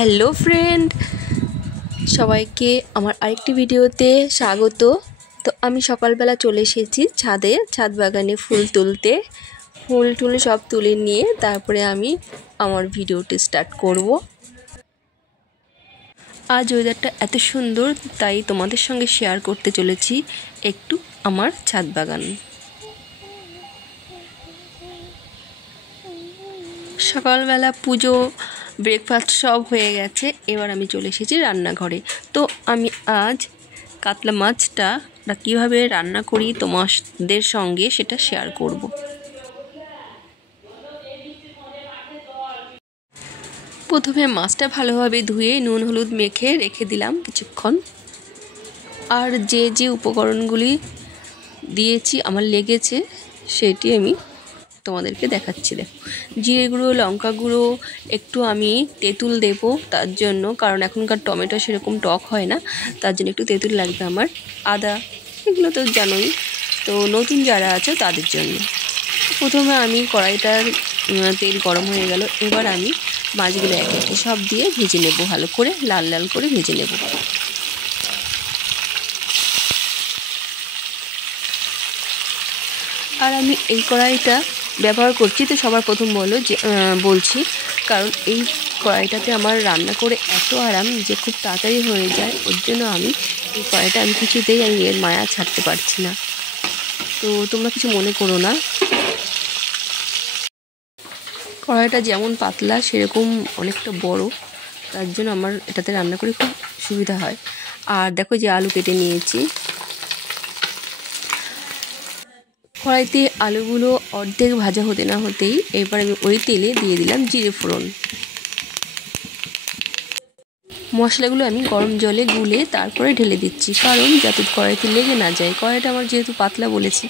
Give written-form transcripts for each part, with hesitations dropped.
Hello friend, সবাইকে আমার আরেকটি ভিডিওতে স্বাগত। তো আমি সকালবেলা চলে এসেছি ছাদ বাগানে ফুল টুল সব তুলে নিয়ে তারপরে আমি আমার ভিডিওটি স্টার্ট করব। আজ ওয়েদারটা এত সুন্দর, তাই তোমাদের সঙ্গে শেয়ার করতে চলেছি একটু আমার ছাদ বাগান। সকালবেলা পুজো ব্রেকফাস্ট সব হয়ে গেছে, এবার আমি চলে এসেছি রান্নাঘরে। তো আমি আজ কাতলা মাছটা কীভাবে রান্না করি তোমাদের সঙ্গে সেটা শেয়ার করব। প্রথমে মাছটা ভালোভাবে ধুয়ে নুন হলুদ মেখে রেখে দিলাম কিছুক্ষণ। আর যে উপকরণগুলি দিয়েছি আমার লেগেছে সেটি আমি তোমাদেরকে দেখাচ্ছি। দেখো, জিরে গুঁড়ো, লঙ্কা গুঁড়ো, একটু আমি তেঁতুল দেব তার জন্য, কারণ এখনকার টমেটো সেরকম টক হয় না, তার জন্য একটু তেঁতুল লাগবে আমার। আদা, এগুলো তো জানোই, তো নতুন যারা আছে তাদের জন্য। প্রথমে আমি কড়াইটার তেল গরম হয়ে গেল, এবার আমি মাছগুলো এক একে সব দিয়ে ভেজে নেব, ভালো করে লাল লাল করে ভেজে নেব। আর আমি এই কড়াইটা ব্যবহার করছি তো সবার প্রথম বলছি, কারণ এই কড়াইটাতে আমার রান্না করে এত আরাম যে খুব তাড়াতাড়ি হয়ে যায়, ওর জন্য আমি এই কড়াইটা কিছুতেই এর মায়া ছাড়তে পারছি না। তো তোমরা কিছু মনে করো না। কড়াইটা যেমন পাতলা সেরকম অনেকটা বড়, তার জন্য আমার এটাতে রান্না করে খুব সুবিধা হয়। আর দেখো যে আলু কেটে নিয়েছি। কড়াইতে আলুগুলো অর্ধেক ভাজা হতে না হতেই এবার আমি ওই তেলে দিয়ে দিলাম জিরে ফোড়ন। মশলাগুলো আমি গরম জলে গুলে তারপরে ঢেলে দিচ্ছি, কারণ যাতে কড়াইতে লেগে না যায়। কড়াইটা আমার যেহেতু পাতলা বলেছি।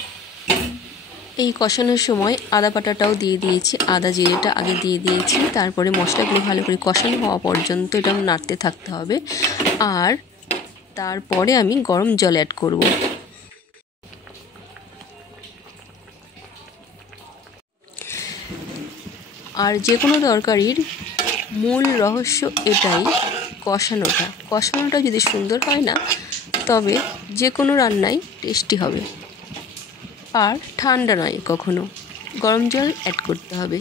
এই কষানোর সময় আদা বাটাটাও দিয়ে দিয়েছি, আদা জিরেটা আগে দিয়ে দিয়েছি। তারপরে মশলাগুলো ভালো করে কষানো হওয়া পর্যন্ত এটা নাড়তে থাকতে হবে। আর তারপরে আমি গরম জল অ্যাড করব। আর যে কোনো তরকারির মূল রহস্য এটাই, কষানোটা যদি সুন্দর হয় না, তবে যে কোনো রান্নাই টেস্টি হবে। আর ঠান্ডা নয়, কখনো গরম জল অ্যাড করতে হবে।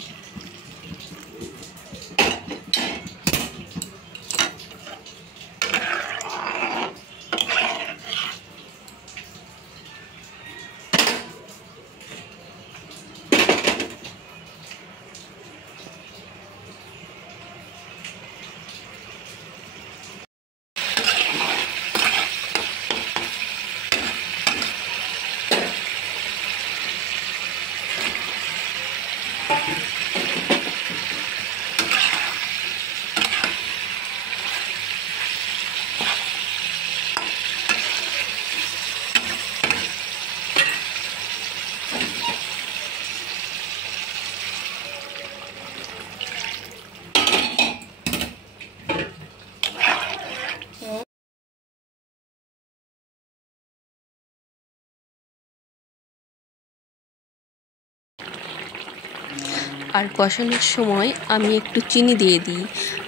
আর কষানোর সময় আমি একটু চিনি দিয়ে দিই,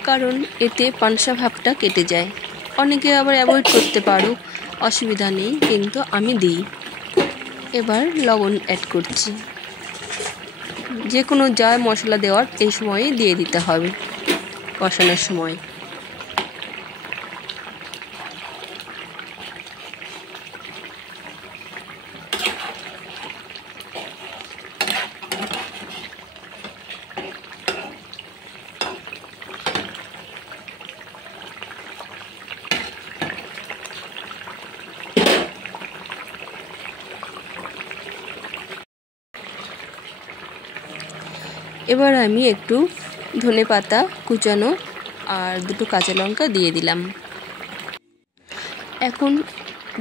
কারণ এতে পানসা ভাবটা কেটে যায়। অনেকে আবার অ্যাভয়েড করতে পারো, অসুবিধা নেই, কিন্তু আমি দিই। এবার লবণ অ্যাড করছি। যে কোনো যা মশলা দেওয়ার এই সময়ে দিয়ে দিতে হবে কষানোর সময়। এবার আমি একটু ধনেপাতা কুচানো আর দুটো কাঁচা লঙ্কা দিয়ে দিলাম। এখন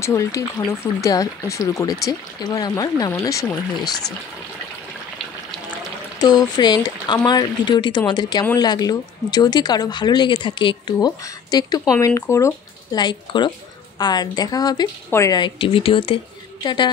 ঝোলটি ঘন ফুট দেওয়া শুরু করেছে, এবার আমার নামানোর সময় হয়ে এসেছে। তো ফ্রেন্ড, আমার ভিডিওটি তোমাদের কেমন লাগলো? যদি কারো ভালো লেগে থাকে একটুও, তো একটু কমেন্ট করো, লাইক করো। আর দেখা হবে পরের আরেকটি ভিডিওতে। টাটা।